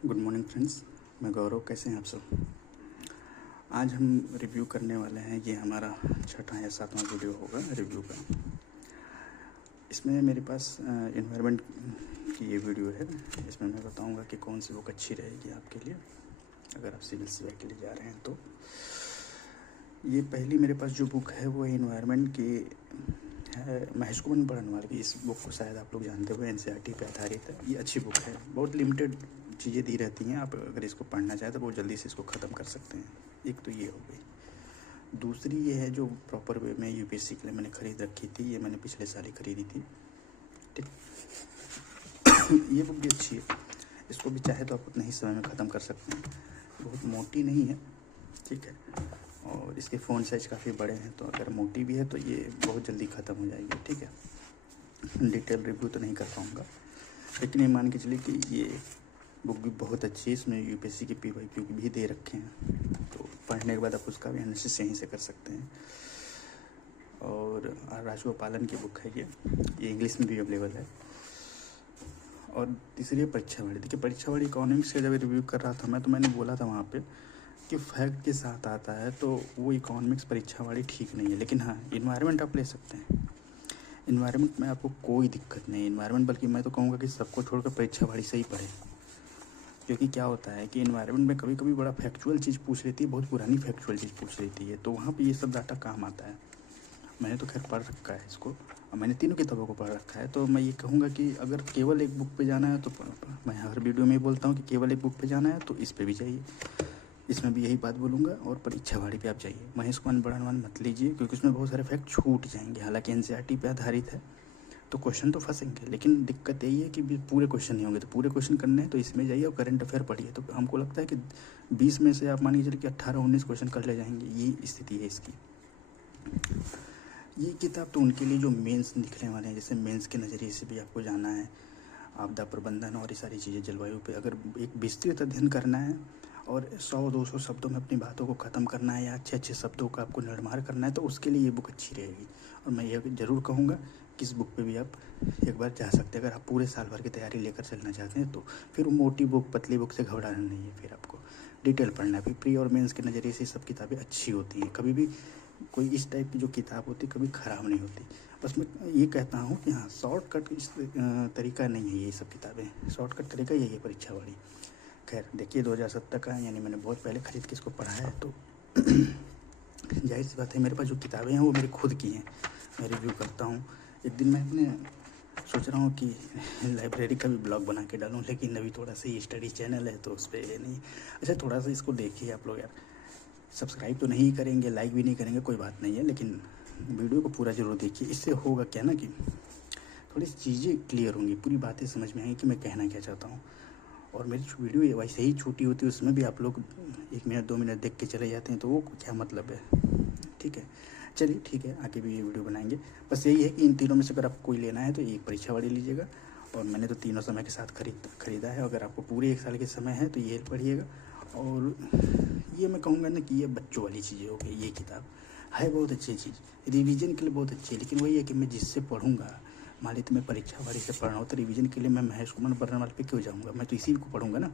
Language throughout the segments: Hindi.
गुड मॉर्निंग फ्रेंड्स, मैं गौरव। कैसे हैं आप सब। आज हम रिव्यू करने वाले हैं। ये हमारा छठा या सातवां वीडियो होगा रिव्यू का। इसमें मेरे पास इन्वायरमेंट की ये वीडियो है। इसमें मैं बताऊंगा कि कौन सी बुक अच्छी रहेगी आपके लिए अगर आप सिविल सेवा के लिए जा रहे हैं तो। ये पहली मेरे पास जो बुक है वो इन्वायरमेंट की है, महेश कुमार बरनवाल की। इस बुक को शायद आप लोग जानते हो, एनसीईआरटी पे आधारित है। ये अच्छी बुक है, बहुत लिमिटेड चीज़ें दी रहती हैं। आप अगर इसको पढ़ना चाहें तो बहुत जल्दी से इसको ख़त्म कर सकते हैं। एक तो ये हो गई। दूसरी ये है जो प्रॉपर वे में यूपीएससी के लिए मैंने ख़रीद रखी थी। ये मैंने पिछले साल ही खरीदी थी, ठीक। ये बुक भी अच्छी है, इसको भी चाहे तो आप उतने ही समय में ख़त्म कर सकते हैं। बहुत मोटी नहीं है, ठीक है, और इसके फ़ॉन्ट साइज़ काफ़ी बड़े हैं, तो अगर मोटी भी है तो ये बहुत जल्दी ख़त्म हो जाएगी, ठीक है। डिटेल रिव्यू तो नहीं कर पाऊँगा, लेकिन ये मान के चलिए कि ये बुक भी बहुत अच्छी है। इसमें यूपीएससी के पीवाईक्यू भी दे रखे हैं, तो पढ़ने के बाद आप उसका भी एनालिसिस यहीं से कर सकते हैं। और राजगोपालन की बुक है ये इंग्लिश में भी अवेलेबल है। और तीसरी परीक्षा वाली। देखिए, परीक्षा वाली इकोनॉमिक्स का जब रिव्यू कर रहा था मैं, तो मैंने बोला था वहाँ पे कि फैक्ट के साथ आता है तो वो इकोनॉमिक्स परीक्षा वाली ठीक नहीं है। लेकिन हाँ, इन्वायरमेंट आप ले सकते हैं। इन्वायरमेंट में आपको कोई दिक्कत नहीं है। इन्वायरमेंट बल्कि मैं तो कहूँगा कि सबको छोड़कर परीक्षा वाली से ही पढ़े, क्योंकि क्या होता है कि इन्वायरमेंट में कभी कभी बड़ा फैक्चुअल चीज़ पूछ लेती है, बहुत पुरानी फैक्चुअल चीज़ पूछ लेती है, तो वहाँ पे ये सब डाटा काम आता है। मैंने तो खैर पढ़ रखा है इसको, और मैंने तीनों किताबों को पढ़ रखा है। तो मैं ये कहूँगा कि अगर केवल एक बुक पे जाना है तो मैं हर वीडियो में बोलता हूँ कि केवल एक बुक पे जाना है तो इस पे भी जाइए, इसमें भी यही बात बोलूँगा। और परीक्षा वाली पे आप जाइए, महेश कुमार बरनवाल मत लीजिए, क्योंकि उसमें बहुत सारे फैक्ट छूट जाएंगे। हालांकि एनसीईआरटी पे आधारित है तो क्वेश्चन तो फंसेंगे, लेकिन दिक्कत यही है कि पूरे क्वेश्चन नहीं होंगे। तो पूरे क्वेश्चन करने हैं तो इसमें जाइए और करंट अफेयर पढ़िए। तो हमको लगता है कि 20 में से आप मान के चलिए कि 18-19 क्वेश्चन कर ले जाएंगे। ये स्थिति है इसकी। ये किताब तो उनके लिए जो मेंस निकलने वाले हैं, जैसे मेंस के नज़रिए से भी आपको जाना है, आपदा प्रबंधन और ये सारी चीज़ें, जलवायु पे अगर एक विस्तृत अध्ययन करना है और 100-200 शब्दों में अपनी बातों को ख़त्म करना है या अच्छे अच्छे शब्दों का आपको निर्माण करना है, तो उसके लिए ये बुक अच्छी रहेगी। और मैं ये ज़रूर कहूँगा कि इस बुक पे भी आप एक बार जा सकते हैं। अगर आप पूरे साल भर की तैयारी लेकर चलना चाहते हैं तो फिर वो मोटी बुक, पतली बुक से घबराना नहीं है, फिर आपको डिटेल पढ़ना है। फिर प्री और मेंस के नज़रिए से सब किताबें अच्छी होती हैं। कभी भी कोई इस टाइप की जो किताब होती कभी ख़राब नहीं होती। बस मैं ये कहता हूँ कि हाँ, शॉर्टकट इस तरीका नहीं है। ये सब किताबें शॉर्टकट तरीका यही है परीक्षा वाली। खैर देखिए, 2017 का है, यानी मैंने बहुत पहले ख़रीद के इसको पढ़ा है, तो जाहिर सी बात है मेरे पास जो किताबें हैं वो मेरी खुद की हैं, मैं रिव्यू करता हूँ। एक दिन मैं अपने सोच रहा हूँ कि लाइब्रेरी का भी ब्लॉग बना के डालूँ, लेकिन अभी थोड़ा सा ये स्टडी चैनल है तो उस पर नहीं। अच्छा, थोड़ा सा इसको देखिए आप लोग यार। सब्सक्राइब तो नहीं करेंगे, लाइक भी नहीं करेंगे, कोई बात नहीं है, लेकिन वीडियो को पूरा ज़रूर देखिए। इससे होगा क्या ना कि थोड़ी सी चीज़ें क्लियर होंगी, पूरी बातें समझ में आएंगी कि मैं कहना क्या चाहता हूँ। और मेरी वीडियो वैसे ही छोटी होती है, उसमें भी आप लोग 1 मिनट 2 मिनट देख के चले जाते हैं, तो वो क्या मतलब है, ठीक है। चलिए ठीक है, आगे भी ये वीडियो बनाएंगे। बस यही है कि इन तीनों में से अगर आपको कोई लेना है तो एक परीक्षा वाली लीजिएगा, और मैंने तो तीनों समय के साथ खरीदा है। अगर आपको पूरे 1 साल के समय है तो ये पढ़िएगा। और ये मैं कहूँगा ना कि ये बच्चों वाली चीज़ें हो गई। ये किताब है बहुत अच्छी चीज़, रिवीजन के लिए बहुत अच्छी है, लेकिन वही है कि मैं जिससे पढ़ूँगा, मान लीजिए मैं परीक्षा वाली से पढ़ रहा हूँ तो रिवीजन के लिए मैं महेश कुमार बरनवाल पे क्यों जाऊँगा, मैं तो इसी को पढ़ूँगा ना।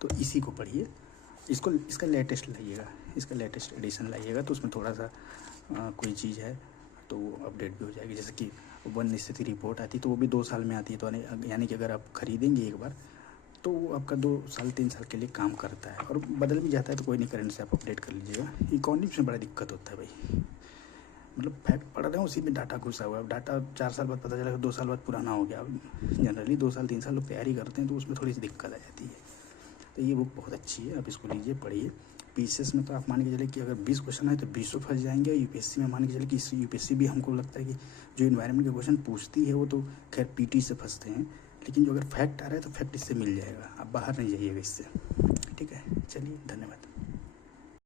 तो इसी को पढ़िए, इसका लेटेस्ट लाइएगा, इसका लेटेस्ट एडिशन लाइएगा, तो उसमें थोड़ा सा कोई चीज़ है तो वो अपडेट भी हो जाएगी। जैसे कि वन स्थिति रिपोर्ट आती है तो वो भी 2 साल में आती है, तो यानी कि अगर आप खरीदेंगे एक बार तो वो आपका 2 साल 3 साल के लिए काम करता है, और बदल भी जाता है तो कोई नहीं, करंट से आप अपडेट कर लीजिएगा। इकोनॉमिक्स में बड़ा दिक्कत होता है भाई, मतलब फैक्ट पढ़ रहे हैं उसी में डाटा घुसा हुआ है। अब डाटा 4 साल बाद पता चला, 2 साल बाद पुराना हो गया। जनरली 2 साल 3 साल लोग तैयारी करते हैं तो उसमें थोड़ी सी दिक्कत आ जाती है। तो ये बुक बहुत अच्छी है, आप इसको लीजिए, पढ़िए। पीसीएस में तो आप मान के चलिए कि अगर 20 क्वेश्चन है तो 20 फंस जाएंगे। यूपीएससी में मान के चलिए कि यूपीएससी भी हमको लगता है कि जो इन्वायरमेंट के क्वेश्चन पूछती है वो तो खैर पीटी से फंसते हैं, लेकिन जो अगर फैक्ट आ रहा है तो फैक्ट इससे मिल जाएगा। आप बाहर नहीं जाइएगा इससे, ठीक है। चलिए, धन्यवाद।